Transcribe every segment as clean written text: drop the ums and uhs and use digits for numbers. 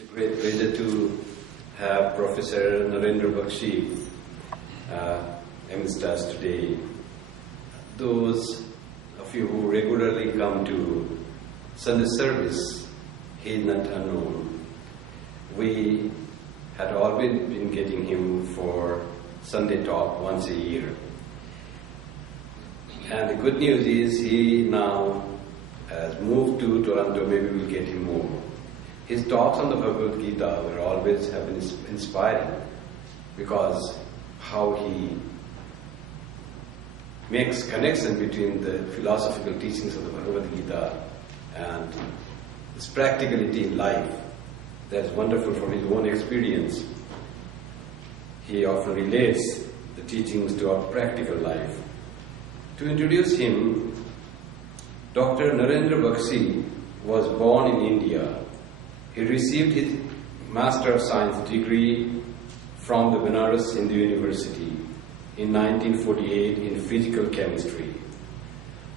It's a great pleasure to have Professor Narendra Bakshi amongst us today. Those of you who regularly come to Sunday service, he is not unknown. We had always been getting him for Sunday talk once a year. And the good news is he now has moved to Toronto. Maybe we'll get him more. His talks on the Bhagavad Gita were always have been inspiring because how he makes connection between the philosophical teachings of the Bhagavad Gita and its practicality in life. That's wonderful from his own experience. He often relates the teachings to our practical life. To introduce him, Dr. Narendra Bakshi was born in India. He received his Master of Science degree from the Banaras Hindu University in 1948 in physical chemistry.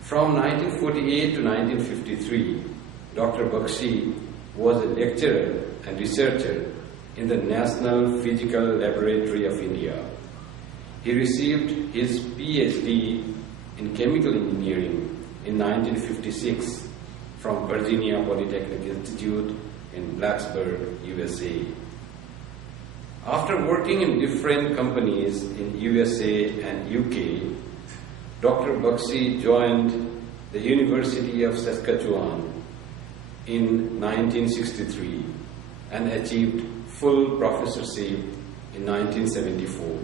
From 1948 to 1953, Dr. Bakshi was a lecturer and researcher in the National Physical Laboratory of India. He received his PhD in chemical engineering in 1956 from Virginia Polytechnic Institute in Blacksburg, USA. After working in different companies in USA and UK, Dr. Bakshi joined the University of Saskatchewan in 1963 and achieved full professorship in 1974.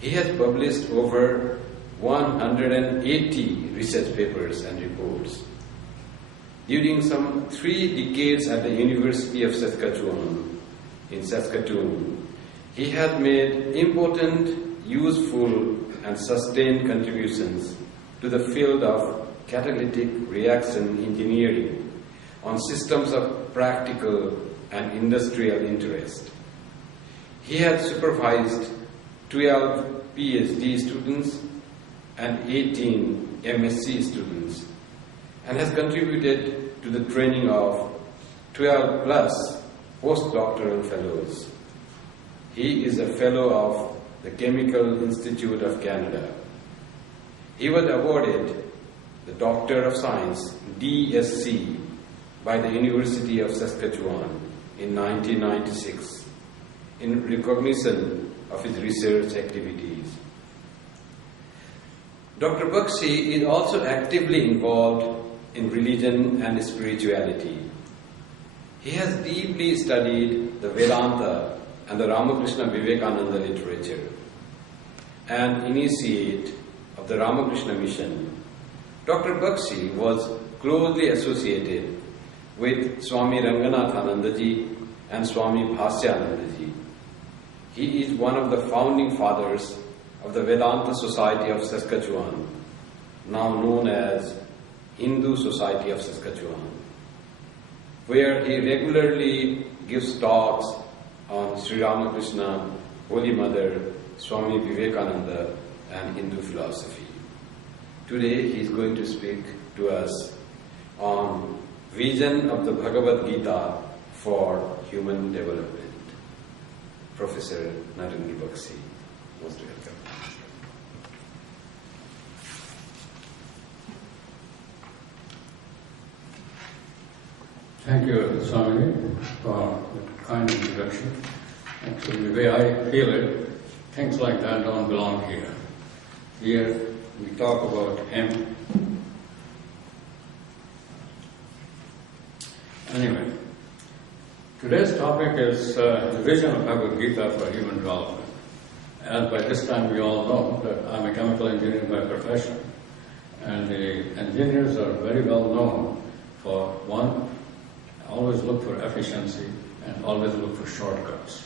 He has published over 180 research papers and reports. During some 3 decades at the University of Saskatchewan, in Saskatoon, he has made important, useful, and sustained contributions to the field of catalytic reaction engineering on systems of practical and industrial interest. He has supervised 12 PhD students and 18 MSc students and has contributed to the training of 12 plus postdoctoral fellows. He is a fellow of the Chemical Institute of Canada. He was awarded the Doctor of Science, DSc, by the University of Saskatchewan in 1996 in recognition of his research activities. Dr. Bakshi is also actively involved in religion and spirituality. He has deeply studied the Vedanta and the Ramakrishna Vivekananda literature. An initiate of the Ramakrishna mission, Dr. Bakshi was closely associated with Swami Ranganathanandaji and Swami Bhasyanandaji. He is one of the founding fathers of the Vedanta Society of Saskatchewan, now known as Hindu Society of Saskatchewan, where he regularly gives talks on Sri Ramakrishna, Holy Mother, Swami Vivekananda, and Hindu philosophy. Today he is going to speak to us on vision of the Bhagavad Gita for human development. Professor Narendra Bakshi, most welcome. Thank you, Swami, for the kind introduction. Actually, the way I feel it, things like that don't belong here. Here, we talk about him. Anyway, today's topic is the vision of Bhagavad Gita for human development. As by this time we all know that I'm a chemical engineer by profession, and the engineers are very well known for, one, always look for efficiency and always look for shortcuts.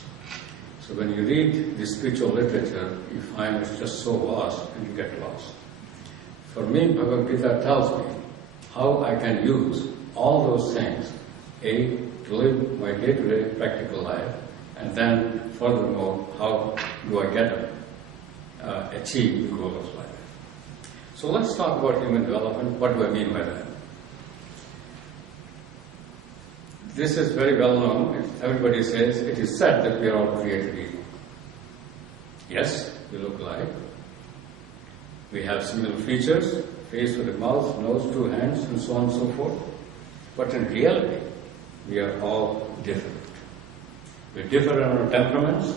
So when you read the spiritual literature, you find it's just so vast and you get lost. For me, Bhagavad Gita tells me how I can use all those things, A, to live my day-to-day practical life, and then furthermore, how do I get to achieve the goal of life. So let's talk about human development. What do I mean by that? this is very well known. Everybody says it is said that we are all created equal. Yes, we look alike. We have similar features, face with a mouth, nose, 2 hands, and so on and so forth. But in reality, we are all different. We differ in our temperaments,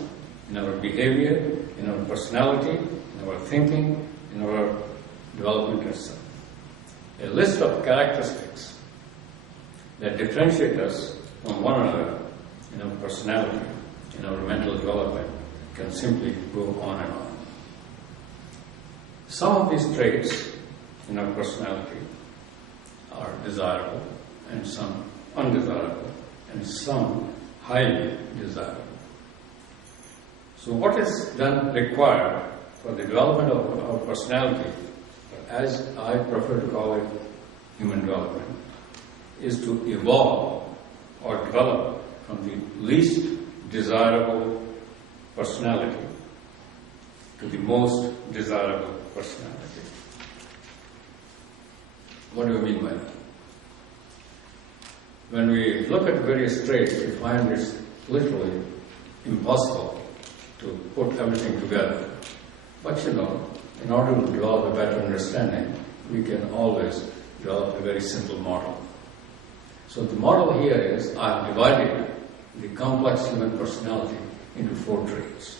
in our behavior, in our personality, in our thinking, in our development itself. A list of characteristics that differentiate us from one another in our personality, in our mental development, can simply go on and on. Some of these traits in our personality are desirable, and some undesirable, and some highly desirable. So what is then required for the development of our personality, as I prefer to call it human development, is to evolve or develop from the least desirable personality to the most desirable personality. What do I mean by that? When we look at various traits, we find it's literally impossible to put everything together. But in order to develop a better understanding, we can always develop a very simple model. So the model here is, I have divided the complex human personality into 4 traits.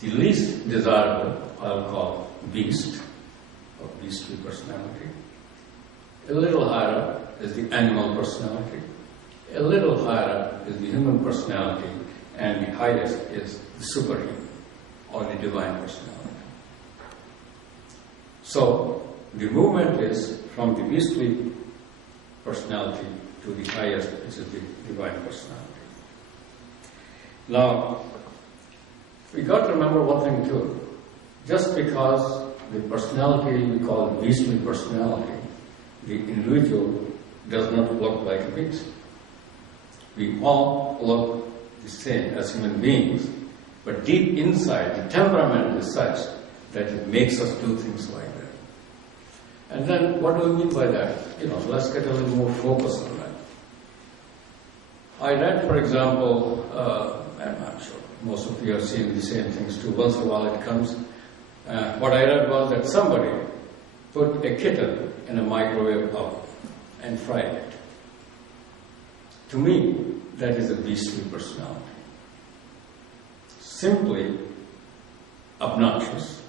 The least desirable I'll call beast, or beastly personality. A little higher up is the animal personality. A little higher up is the human personality, and the highest is the superhuman, or the divine personality. So, the movement is from the beastly personality to the highest, which is the divine personality. Now, we got to remember one thing too. Just because the personality we call beastly personality, the individual does not look like a beast. We all look the same as human beings, but deep inside, the temperament is such that it makes us do things like that. And then, what do we mean by that? Let's get a little more focused on that. I read, for example, and I'm sure most of you have seen the same things too, once in a while it comes. What I read was that somebody put a kitten in a microwave oven and fried it. To me, that is a beastly personality. Simply obnoxious.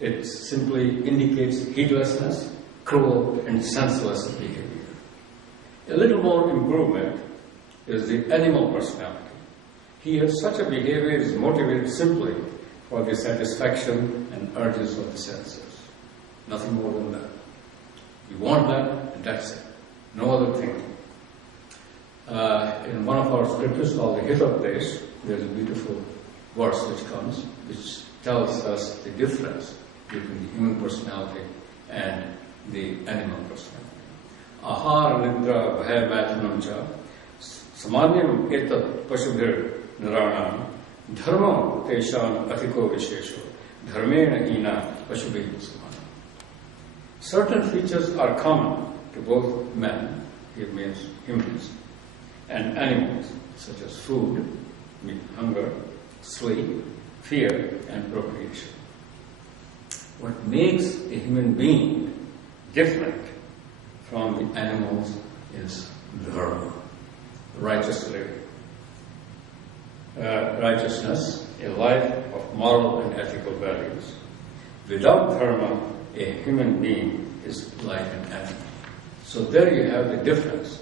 It simply indicates heedlessness, cruel, and senseless behavior. A little more improvement is the animal personality. Here, such a behavior is motivated simply for the satisfaction and urges of the senses. Nothing more than that. You want that, and that's it. No other thing. In one of our scriptures called the Gita, there's a beautiful verse which tells us the difference between the human personality and the animal personality. Ahara nidra bhaya matanam cha samanyam etat pashubhir naranam dharma teshan athiko vishesho dharmena hina pashubhir samanam. Certain features are common to both men, it means humans, and animals, such as food, hunger, sleep, fear, and procreation. What makes a human being different from the animals is dharma, righteous living. Righteousness, a life of moral and ethical values. Without dharma, a human being is like an animal. So there you have the difference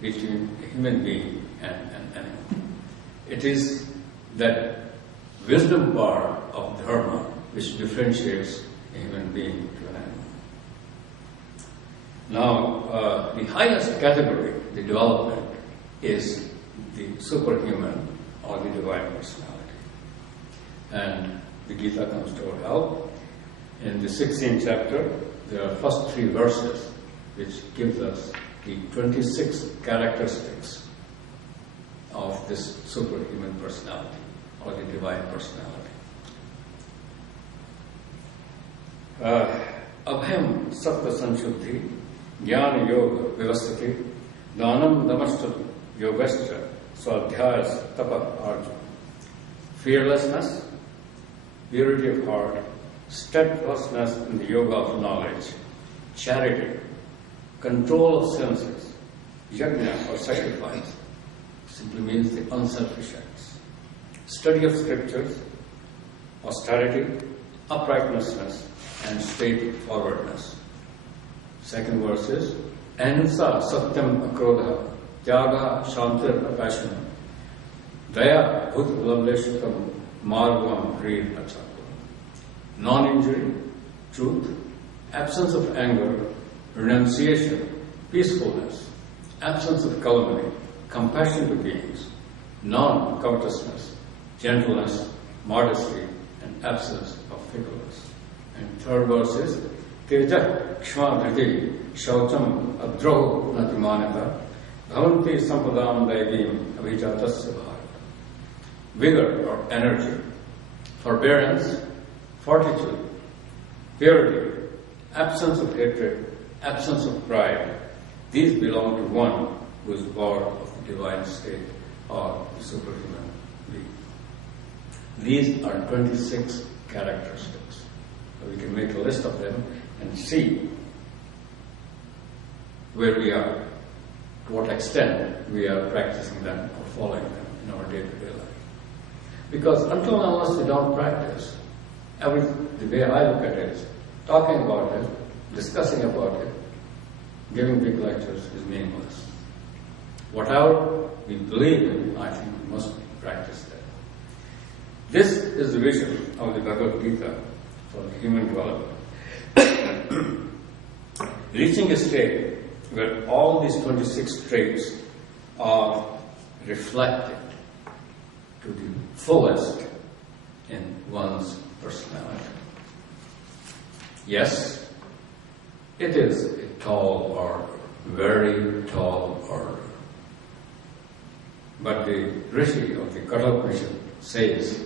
between a human being and an animal. It is that wisdom bar of dharma which differentiates a human being to an animal. Now, the highest category, the development, is the superhuman or the divine personality. And the Gita comes to our help. In the 16th chapter, there are first 3 verses which gives us the 26 characteristics of this superhuman personality or the divine personality. Abhayam sattva sanshuddhi jnana yoga vivastati Dhanam Damastam Yogascha Swadhyayas Tapa Arjuna. Fearlessness, purity of heart, steadfastness in the yoga of knowledge, charity, control of senses, yajna or sacrifice, simply means the unselfish acts. Study of scriptures, austerity, uprightness, and straightforwardness. Second verse is Ahimsa Satyam Akrodha Tyaga Shantir Apashanam Daya Bhut Lavleshtam Marvam Reed Achakam. Non-injury, truth, absence of anger, renunciation, peacefulness, absence of calumny, compassion to beings, non-covetousness, gentleness, modesty, and absence of fickleness. And third verse is Tejah Kshma Dhriti Shaucham Adroho Natimanata Bhavanti Sampadam Daivim Abhijatasya Bharata. Vigor or energy, forbearance, fortitude, purity, absence of hatred, absence of pride. These belong to one who is born of the divine state or the superhuman being. These are 26 characteristics. So we can make a list of them and see where we are, to what extent we are practicing them or following them in our day-to-day life. Because until and unless we don't practice, the way I look at it is talking about it, discussing about it, giving big lectures is meaningless. Whatever we believe in, I think we must practice that. This is the vision of the Bhagavad Gita for the human development. Reaching a state where all these 26 traits are reflected to the fullest in one's personality. Yes, it is a tall order, very tall order. But the Rishi of the Katha says,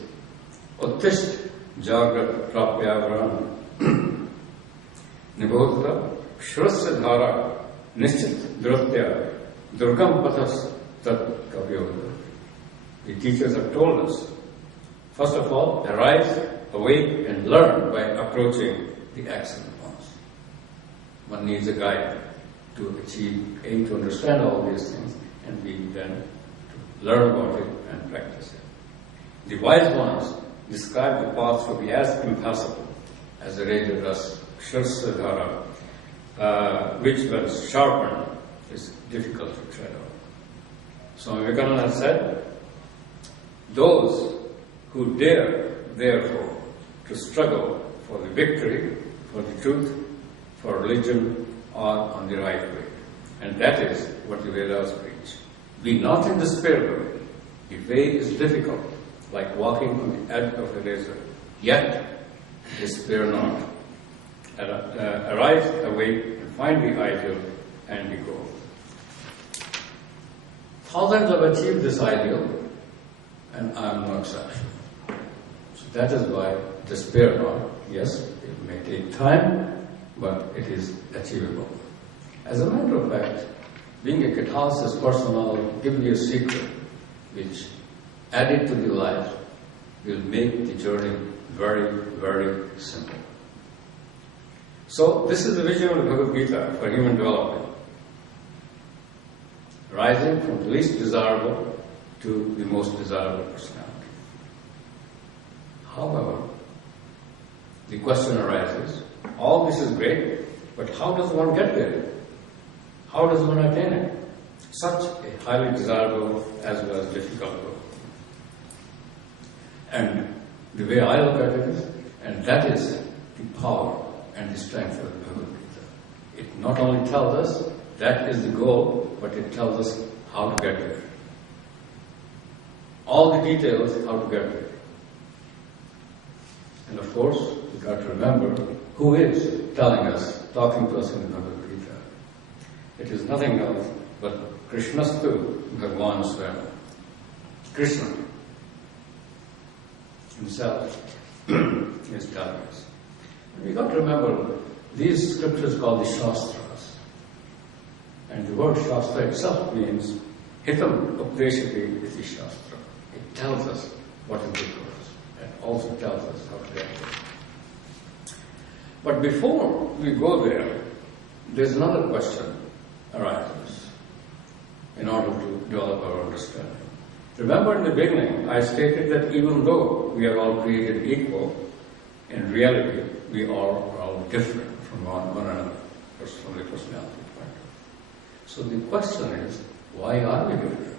Uttisht Jagrat Prapyavaran Nibodha Shrasya Dhara Nishchit Dhrutya Durgam Pathas Tat Kavyoda. The teachers have told us, first of all, arise, awake, and learn by approaching the excellent ones. One needs a guide to achieve, A, to understand all these things, and B, then to learn about it and practice it. The wise ones describe the path to be as impassable as a razor does Sharsadhara, which when sharpened is difficult to tread on. So Vivekananda said, those who dare, therefore, to struggle for the victory, for the truth, for religion, are on the right way. And that is what the Vedas preach. Be not in despair, the way is difficult, like walking on the edge of a razor. Yet, despair not. Arise, awake, and find the ideal and the goal. Thousands have achieved this ideal, and I am no exception. So that is why despair not. Yes, it may take time, but it is achievable. As a matter of fact, being a catalysis person, I'll give you a secret which, added to the life, will make the journey very, very simple. So, this is the vision of the Bhagavad Gita for human development. Rising from the least desirable to the most desirable personality. However, the question arises, all this is great, but how does one get there? How does one attain it? Such a highly desirable as well as difficult goal. And the way I look at it is, and that is the power and the strength of the Bhagavad Gita. It not only tells us that is the goal, but it tells us how to get there. All the details how to get there. And of course, we've got to remember who is telling us, talking to us in the Bhagavad Gita. It is nothing else but Krishnastu Bhagwan Swayam. Krishna himself is telling us. And we've got to remember, these scriptures called the Shastras. And the word Shastra itself means Hitam Updeshati iti Shastra. It tells us what is good for us and also tells us how to act. But before we go there, there's another question arises in order to develop our understanding. Remember in the beginning, I stated that even though we are all created equal, in reality, we are all different from one another, from the personality point of view. So the question is, why are we different?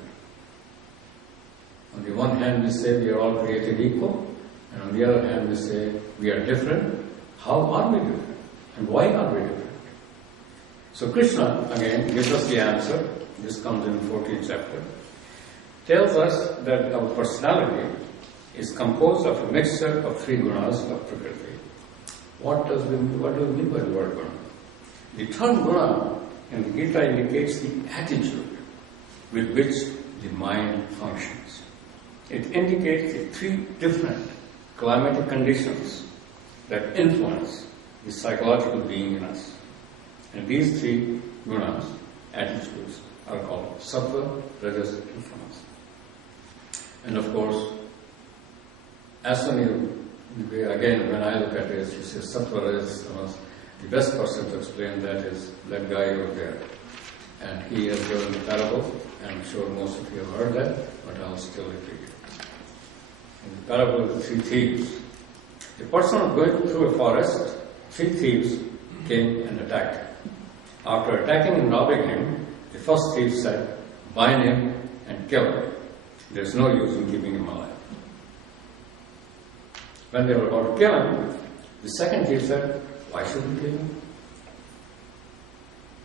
On the one hand, we say we are all created equal, and on the other hand, we say we are different. How are we different? And why are we different? So Krishna, again, gives us the answer. This comes in the 14th chapter. Tells us that our personality is composed of a mixture of three gunas of Prakriti. What do we mean by the word guna? The term guna in the Gita indicates the attitude with which the mind functions. It indicates the three different climatic conditions that influence the psychological being in us. And these three gunas, attitudes, are called sattva, rajas, and tamas. And of course, as soon as again, when I look at it, you say sattva, rajas, tamas, the best person to explain that is that guy over there. And he has given the parable, and I'm sure most of you have heard that, but I'll still repeat it. In the parable of the three thieves, a person was going through a forest, three thieves came and attacked him. After attacking and robbing him, the first thief said, bind him and kill him. There's no use in keeping him alive. When they were about to kill him, the second thief said, why should we kill him?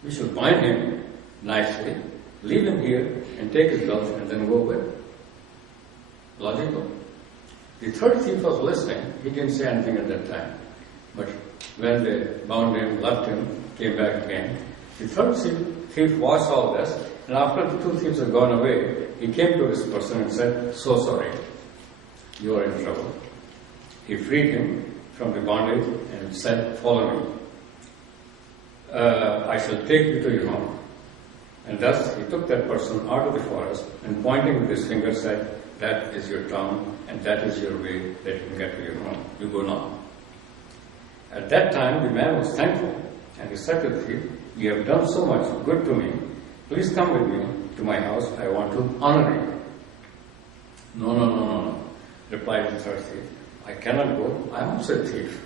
We should bind him nicely, leave him here and take his wealth and then go away. Logical. The third thief was listening. He didn't say anything at that time. But when they bound him, left him, came back again, the third thief watched all this, and after the two thieves had gone away, he came to this person and said, so sorry, you are in trouble. He freed him from the bondage and said, follow me. I shall take you to your home. And thus he took that person out of the forest and pointing with his finger said, that is your town and that is your way that you can get to your home. You go now. At that time the man was thankful and he said to the thief, you have done so much good to me. Please come with me to my house. I want to honor you. No, replied the third thief. I cannot go. I am also a thief.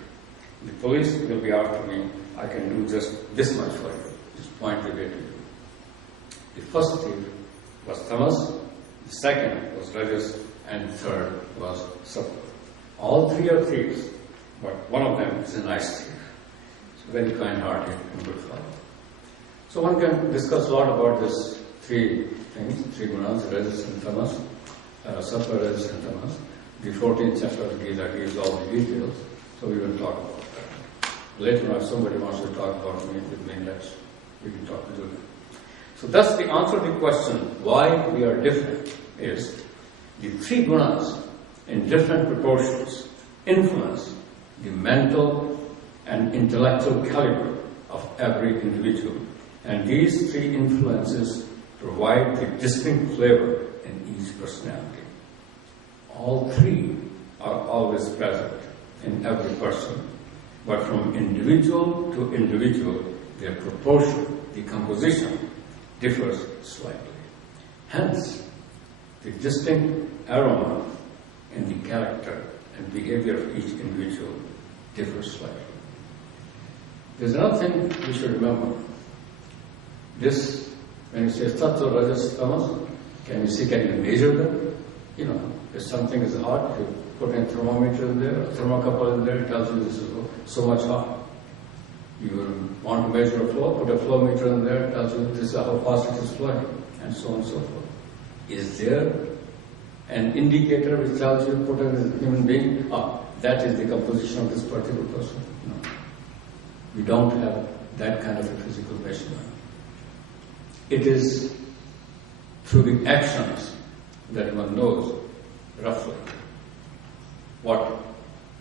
The police will be after me. I can do just this much for you. Just point the way to you. The first thief was tamas, the second was rajas, and the third was sattva. All three are thieves, but one of them is a nice thief. So very kind-hearted and good fellow. So one can discuss a lot about this three things, three gunas, rajas and tamas, sattva, rajas and tamas. The 14th chapter of Gita gives all the details, so we will talk about that. Later on, if somebody wants to talk about me with me, we can talk to them. So thus the answer to the question, why we are different, is the three gunas in different proportions influence the mental and intellectual caliber of every individual. And these three influences provide the distinct flavor in each personality. All three are always present in every person, but from individual to individual, their proportion, the composition, differs slightly. Hence, the distinct aroma in the character and behavior of each individual differs slightly. There's another thing we should remember. This, when you say sattva, rajas, tamas, can you measure them? You know, if something is hot, you put a thermometer in there, a thermocouple in there, it tells you this is so much hot. You want to measure a flow, put a flow meter in there, it tells you this is how fast it is flowing, and so on and so forth. Is there an indicator which tells you, put in a human being, that is the composition of this particular person? No. We don't have that kind of a physical measurement. It is through the actions that one knows roughly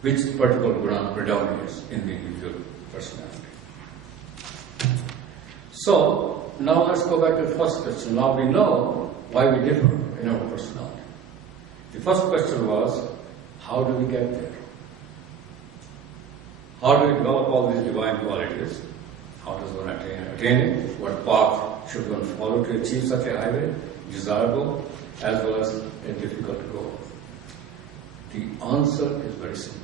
which particular guna predominates in the individual personality. So, now let's go back to the first question. Now we know why we differ in our personality. The first question was, how do we get there? How do we develop all these divine qualities? How does one attain it? What path should one follow to achieve such a highway, desirable as well as a difficult goal? The answer is very simple.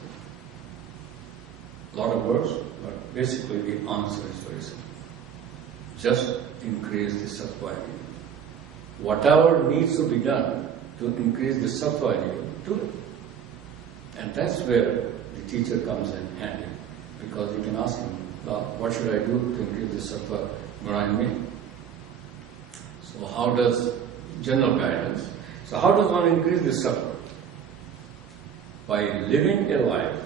A lot of words, but basically the answer is very simple. Just increase the sattva in you. Whatever needs to be done to increase the sattva in you, do it. And that's where the teacher comes in handy. Because you can ask him, well, what should I do to increase the sattva guna in me? So how does, general guidance, so how does one increase the sattva? By living a life,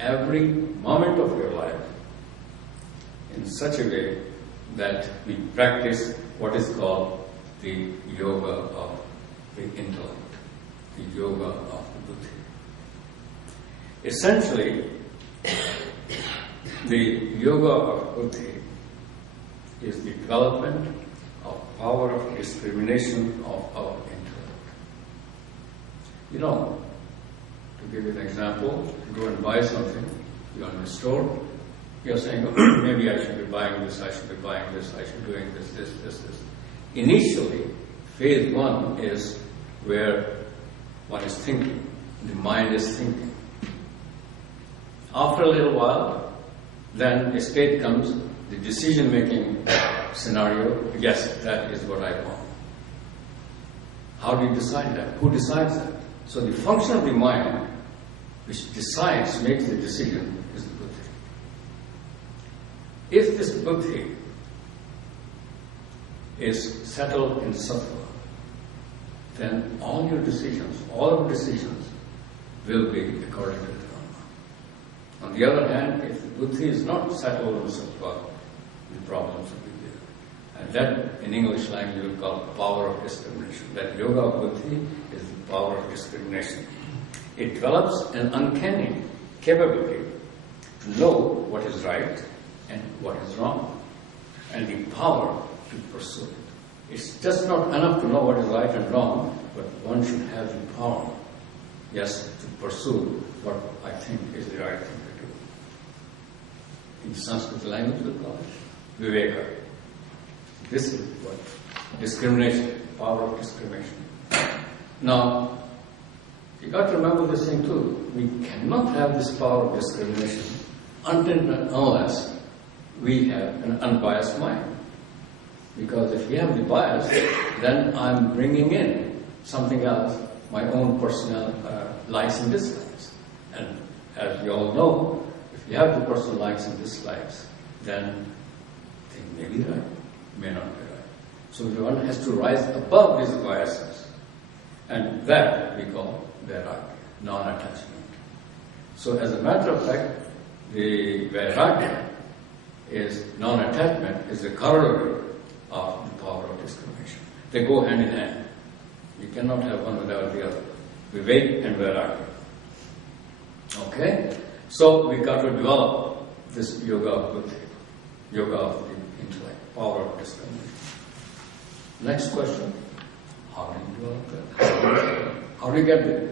every moment of your life, in such a way that we practice what is called the yoga of the intellect, the yoga of the buddhi. Essentially, the yoga of buddhi is the development of power of discrimination of our intellect. You know, to give you an example, you go and buy something, you're in the store, you're saying, oh, maybe I should be buying this, I should be buying this, I should be doing this. Initially, phase one is where one is thinking, the mind is thinking. After a little while, then a state comes, the decision-making scenario, yes, that is what I want. How do you decide that? Who decides that? So the function of the mind, which decides, makes the decision, is the buddhi. If this buddhi is settled in sattva, then all your decisions, all our decisions, will be according to the dharma. On the other hand, if the buddhi is not settled in sattva, the problems will be there. And that, in English language, we will call power of discrimination. That yoga of buddhi is the power of discrimination. It develops an uncanny capability to know what is right and what is wrong, and the power to pursue it. It's just not enough to know what is right and wrong, but one should have the power, yes, to pursue what I think is the right thing to do. In Sanskrit language, we call it viveka. This is what discrimination, power of discrimination. Now, you got to remember this thing too. We cannot have this power of discrimination until and unless we have an unbiased mind. Because if we have the bias, then I'm bringing in something else, my own personal likes and dislikes. And as we all know, if you have the personal likes and dislikes, then they may be right, may not be right. So one has to rise above these biases. And that we call vairagya, non-attachment. So as a matter of fact, the vairagya is non-attachment, is a corollary of the power of discrimination. They go hand in hand. You cannot have one without the other. Vivek and vairagya. Okay? So we got to develop this yoga of buddhi, yoga of the intellect, power of discrimination. Next question. How do you develop that? How do you get there?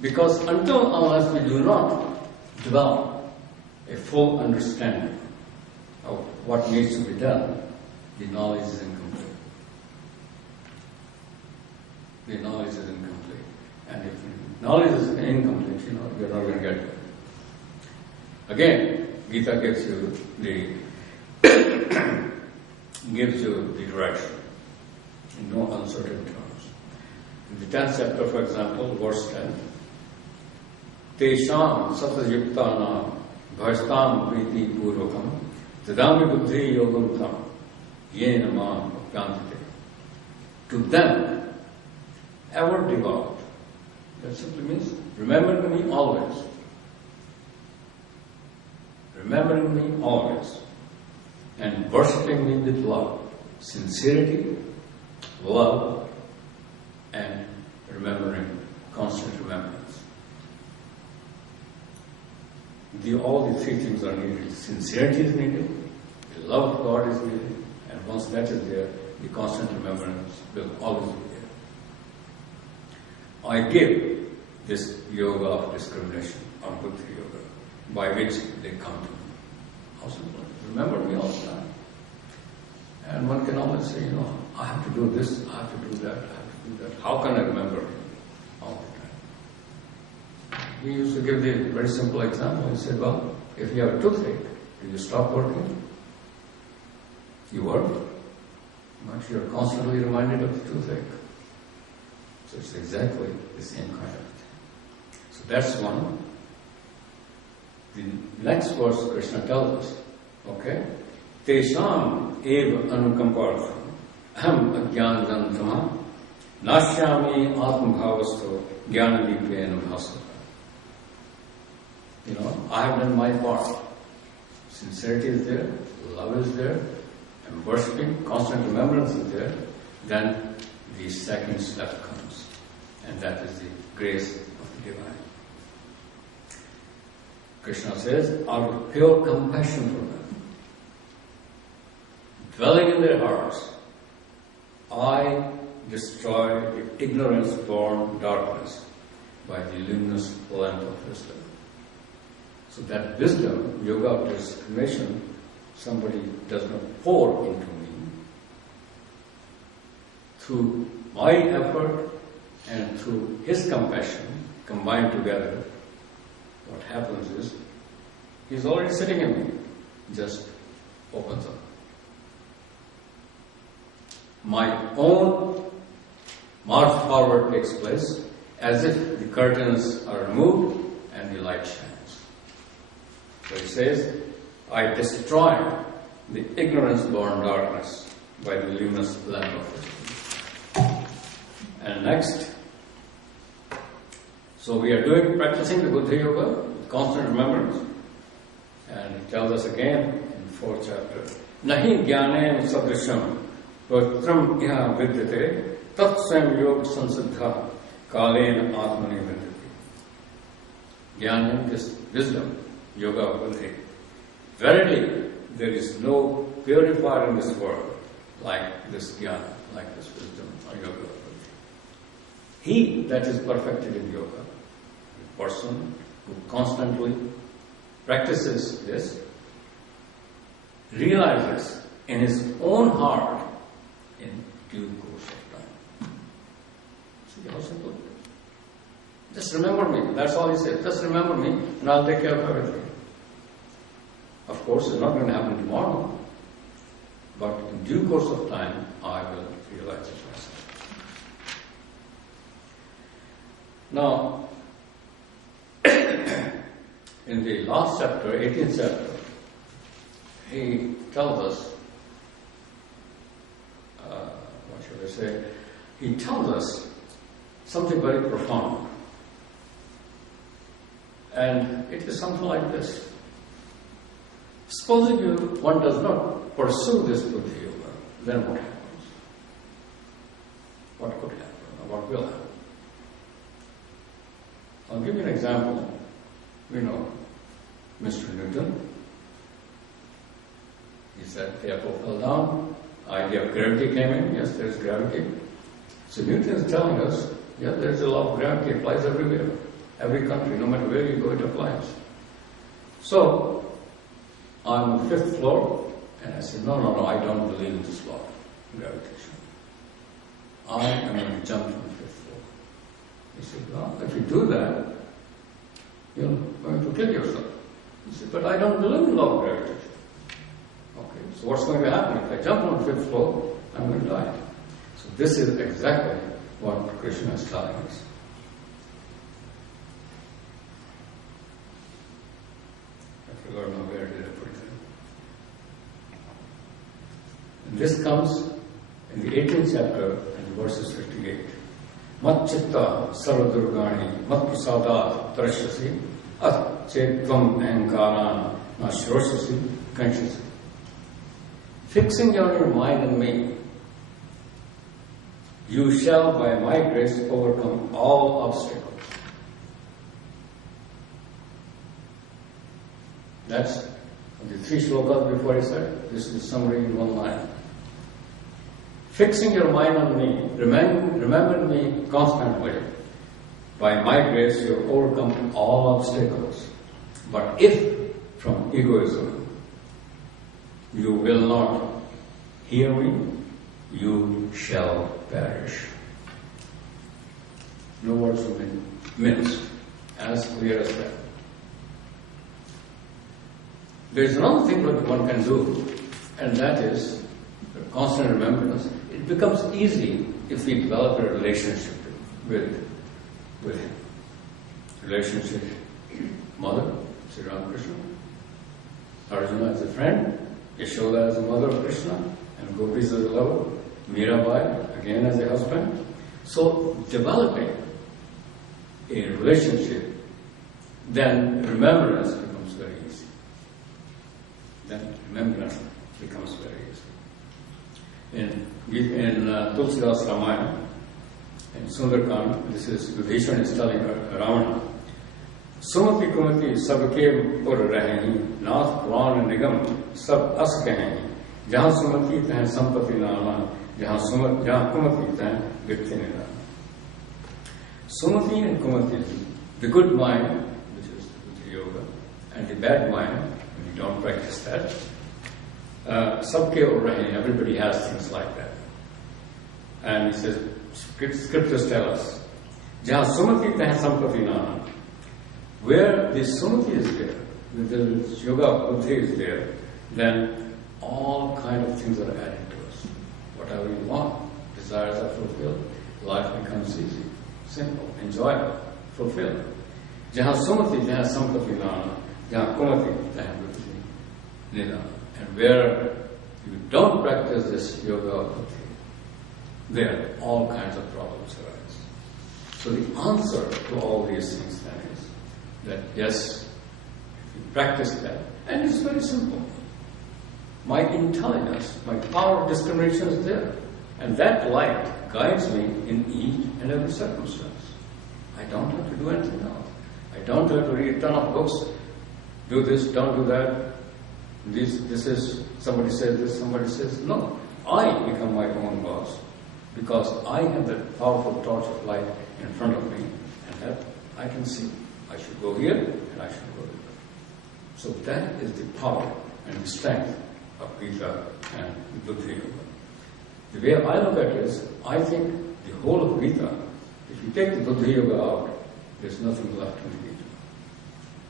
Because until unless we do not develop a full understanding of what needs to be done, the knowledge is incomplete. The knowledge is incomplete. And if knowledge is incomplete, you're not going to get it. Again, Gita gives you the direction in no uncertain terms. In the 10th chapter, for example, verse 10, Tesham satajyuktanam bhajtam priti purvakam tadami buddhi yogam tam yena mam apyantite. To them, ever devout. That simply means remembering me always. Remembering me always. And worshipping me with love. Sincerity, love, and remembering, constant remembrance. All the three things are needed. Sincerity is needed, the love of God is needed, And once that is there, the constant remembrance will always be there. I give this yoga of discrimination, or Buddha yoga, by which they come to me. How simple. Remember me all the time. And one can always say, I have to do this, I have to do that, I have to do that. How can I remember him all the time? He used to give the very simple example. He said, well, if you have a toothache, do you stop working? You work, but you're constantly reminded of the toothache. So it's exactly the same kind of thing. So that's one. The next verse Krishna tells us, okay? Tesham eva anukampartham aham ajnanantama nashyami atmabhavasto jnanadipena bhasvata. I have done my part. Sincerity is there, love is there, and worshipping, constant remembrance is there. Then the second step comes, and that is the grace of the divine. Krishna says, out of pure compassion for them, dwelling in their hearts, I destroy the ignorance-born darkness by the luminous lamp of wisdom. So that wisdom, yoga of discrimination, somebody does not pour into me. Through my effort and through his compassion, combined together, what happens is, he's already sitting in me, just opens up. My own march forward takes place as if the curtains are removed and the light shines. So he says, I destroy the ignorance-born darkness by the luminous lamp of wisdom. And next, so we are practicing the Buddha Yoga with constant remembrance. And he tells us again in 4th chapter, Nahi jnane sadrisham Vatram iha vidyate tat swam yoga sansiddha kalena atmani vidyate. Jnana, this wisdom, yoga of Buddha. Verily, there is no purifier in this world like this jnana, like this wisdom or yoga of Buddha. He that is perfected in yoga, the person who constantly practices this, realizes in his own heart in due course of time. See how simple it is? Just remember me. That's all he says. Just remember me and I'll take care of everything. Of course, it's not going to happen tomorrow, but in due course of time, I will realize it myself. Now, in the last chapter, 18th chapter, he tells us, what should I say? He tells us something very profound. And it is something like this. Supposing one does not pursue this Buddha Yoga, then what happens? What could happen? Or what will happen? I'll give you an example. We know Mr. Newton. He said the apple fell down. Idea of gravity came in. Yes, there's gravity. So Newton is telling us, yeah, there's a law of gravity. It applies everywhere. Every country, no matter where you go, it applies. So, I'm on the 5th floor, and I said, no, I don't believe in this law of gravitation. I am going to jump from the 5th floor. He said, well, if you do that, you're going to kill yourself. He said, but I don't believe in law of gravitation. Okay, so what's going to happen? If I jump on the 5th floor, I'm going to die. So this is exactly what Krishna is telling us. I forgot now where did I put it. And this comes in the 18th chapter and verses 58. Mat chitta sarvadurgani mat prasadat trashyasi at chetvam ahankaran nashroshasi kanshasi. Fixing your mind on me, you shall by my grace overcome all obstacles. That's the 3 shlokas before he said. This is the summary in one line. Fixing your mind on me, remember me constantly. By my grace, you have overcome all obstacles. But if from egoism you will not hear me, you shall perish. No words have been minced, as clear as that. There is another thing that one can do, and that is constant remembrance. It becomes easy if we develop a relationship with him. Relationship, mother, Sri Ramakrishna, Arjuna as a friend, Yashoda as a mother of Krishna, and Gopis as a lover, Mirabai again as a husband. So developing a relationship, then remembrance becomes very easy. In Tulsidas Ramayana, in Sundarkand, this is Vibhishan is telling Ravana, Sumati Kumati Sabke Pur Rahehi, Nath Puran Nigam Sab As Kahehi, Jahan Sumati Tahan Sampati Nana, Jahan Kumati Tahan Virti Nirana. Sumati and Kumati, the good mind, which is the yoga, and the bad mind, when you don't practice that, Sabke Ur Rahehi, everybody has things like that. And he says, scriptures tell us, Jahan Sumati Tahan Sampati Nana, where the Sumati is there, where the yoga buddhi is there, then all kind of things are added to us. Whatever you want, desires are fulfilled, life becomes easy, simple, enjoyable, fulfilled. Jahan Sumati, Jahan Sampati Nana, Jahan Kumati, Jahan buddhi Nidana. And where you don't practice this yoga buddhi, there all kinds of problems arise. So the answer to all these things then is that yes, if you practice that, and it's very simple. My intelligence, my power of discrimination is there. And that light guides me in each and every circumstance. I don't have to do anything else. I don't have to read a ton of books, do this, don't do that. This is, somebody says this, somebody says, no. I become my own boss because I have that powerful torch of light in front of me and that I can see. I should go here and I should go there. So that is the power and the strength of Gita and Buddha Yoga. The way I look at it is, I think the whole of Gita, if you take the Buddha Yoga out, there's nothing left in the Gita.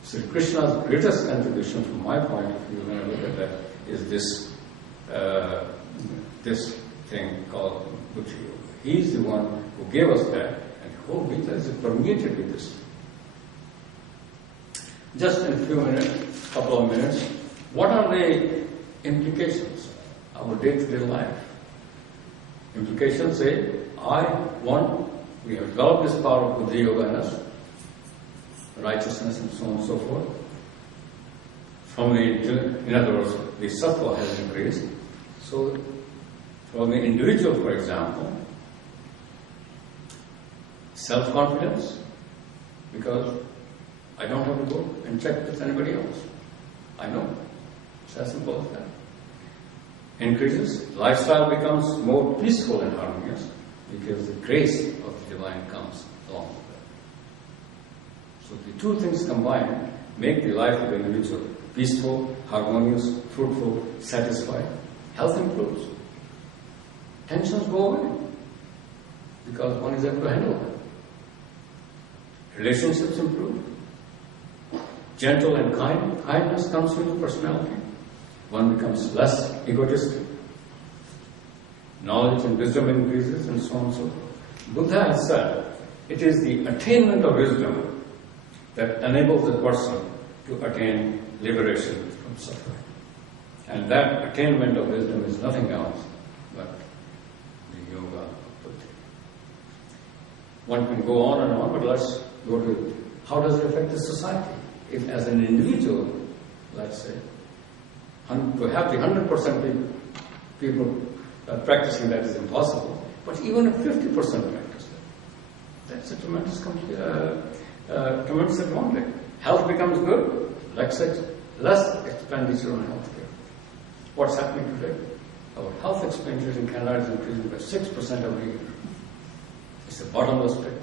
So Krishna's greatest contribution from my point of view when I look at that is this thing called Buddha Yoga. He's the one who gave us that, and the whole Gita is permeated with this. Just in a few minutes, couple of minutes, what are the implications of our day-to-day life? Implications say, we have developed this power of Buddha Yoga in us, righteousness and so on and so forth. In other words, the sattva has increased. So, from the individual, for example, self-confidence, because I don't have to go and check with anybody else. I know. It's as simple as that. Increases, lifestyle becomes more peaceful and harmonious because the grace of the divine comes along with that. So the two things combined make the life of the individual peaceful, harmonious, fruitful, satisfied. Health improves. Tensions go away because one is able to handle them. Relationships improve. Gentle and kindness comes into personality. One becomes less egotistic. Knowledge and wisdom increases and so on and so forth. Buddha has said, it is the attainment of wisdom that enables a person to attain liberation from suffering. And that attainment of wisdom is nothing else but the yoga of Buddha. One can go on and on, but let's go to how does it affect the society? If as an individual, let's say, to have the 100% people practicing that is impossible, but even if 50% practice that, that's a tremendous advantage. Health becomes good, less expenditure on healthcare. What's happening today? our health expenditures in Canada is increasing by 6% every year. It's a bottomless pit.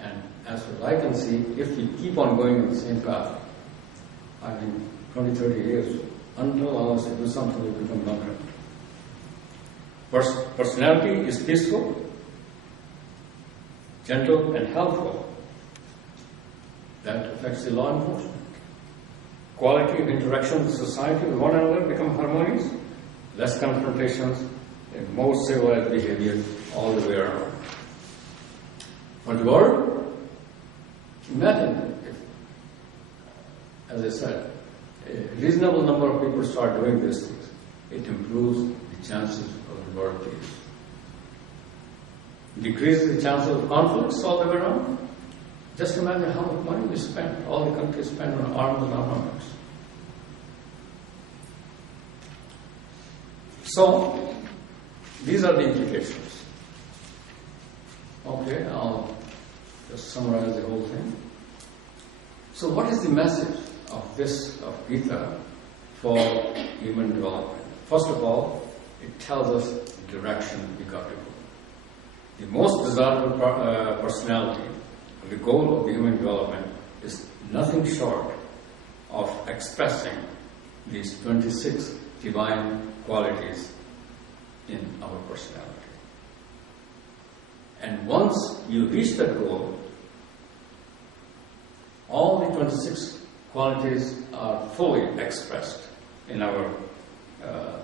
And as far as I can see, if we keep on going in the same path, I mean 20, 30 years, until unless we do something, we become bankrupt. Personality is peaceful, gentle and helpful. That affects the law enforcement. Quality of interaction with society with one another become harmonious, less confrontations, and more civilized behavior all the way around. For the world, imagine if, as I said, a reasonable number of people start doing these things, it improves the chances of the world peace. Decreases the chances of conflicts all the way around. Just imagine how much money we spend, all the countries spend on arms and armaments. So, these are the implications. Okay, I'll just summarize the whole thing. So what is the message of Gita for human development? First of all, it tells us the direction we got to go. The most desirable personality, the goal of the human development, is nothing short of expressing these 26 divine qualities in our personality. And once you reach that goal, all the 26 qualities are fully expressed in our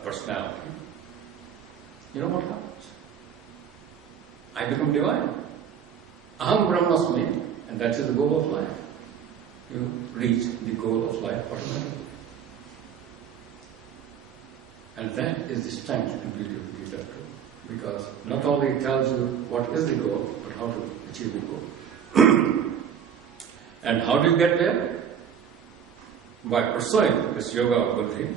personality. You know what happens? I become divine. Aham Brahmasmi, and that is the goal of life. You reach the goal of life automatically. And that is the strength and beauty of the Gita too. Because not only it tells you what is the goal, but how to achieve the goal. And how do you get there? By pursuing this yoga of buddhi,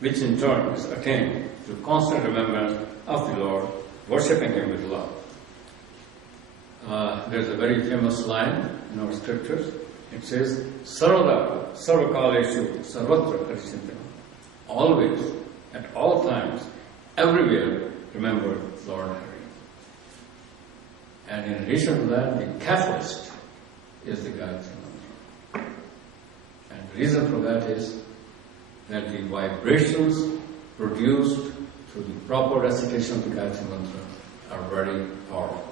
which in turn is attained through constant remembrance of the Lord, worshipping Him with love. There's a very famous line in our scriptures. It says, Sarvada, Sarvakaleshu, Sarvatra Harichintanam. Always, at all times, everywhere, remember Lord Hari. And in addition to that, the catalyst is the Gayatri Mantra. And the reason for that is that the vibrations produced through the proper recitation of the Gayatri Mantra are very powerful.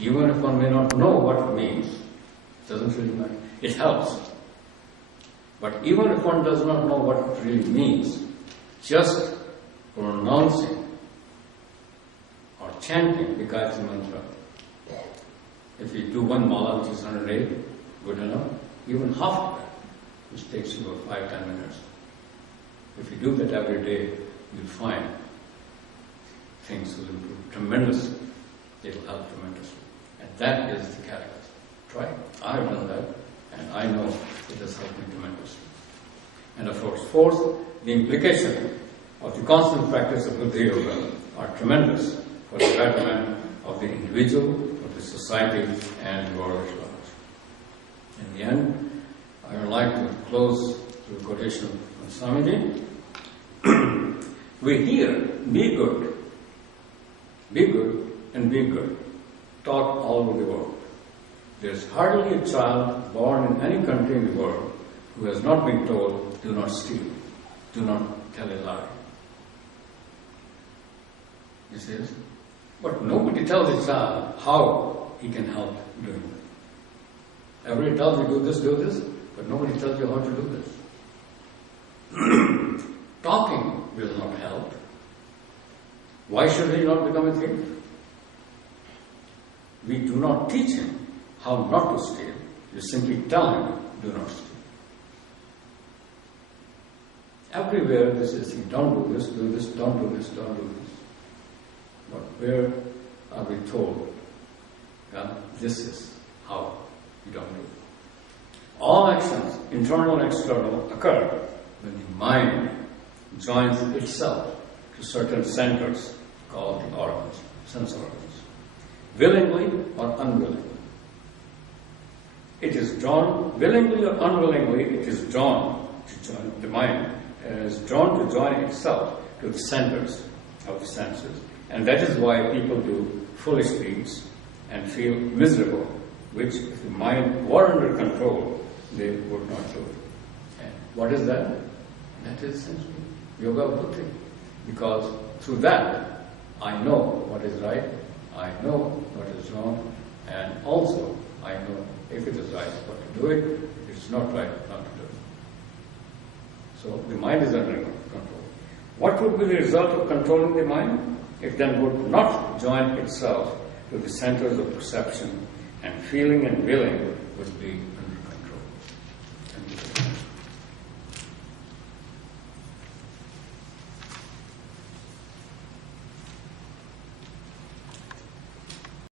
Even if one may not know what it means, it doesn't really matter. It helps. But even if one does not know what it really means, just pronouncing or chanting the Gayatri Mantra, if you do one mala, which is 108, good enough, even half of that, which takes you about 5-10 minutes. If you do that every day, you'll find things will improve tremendously. It will help tremendously. And that is the catalyst. Try it. I have done that, and I know it has helped me tremendously. And of course, fourth, the implication of the constant practice of Buddha Yoga are tremendous for the betterment of the individual, of the society, and the world at large. In the end, I would like to close through a quotation from Swamiji. We hear, be good, and be good, taught all over the world. There is hardly a child born in any country in the world who has not been told, do not steal, do not tell a lie. He says, but nobody tells a child how he can help doing it. Everybody tells you do this, but nobody tells you how to do this. Talking will not help. Why should he not become a thief? We do not teach him how not to steal. We simply tell him, do not steal. Everywhere this is, don't do this, don't do this, don't do this. But where are we told that this is how we don't do it? All actions, internal and external, occur when the mind joins itself to certain centers called the organs, sense organs, willingly or unwillingly. It is drawn, willingly or unwillingly, it is drawn to join, the mind is drawn to join itself to the centers of the senses. And that is why people do foolish deeds and feel miserable, which if the mind were under control, they would not do it. And what is that? That is essentially yoga buddhi. Because through that, I know what is right, I know what is wrong, and also I know if it is right, what to do it, if it's not right, not to do it. So the mind is under control. What would be the result of controlling the mind? It then would not join itself to the centers of perception and feeling and willing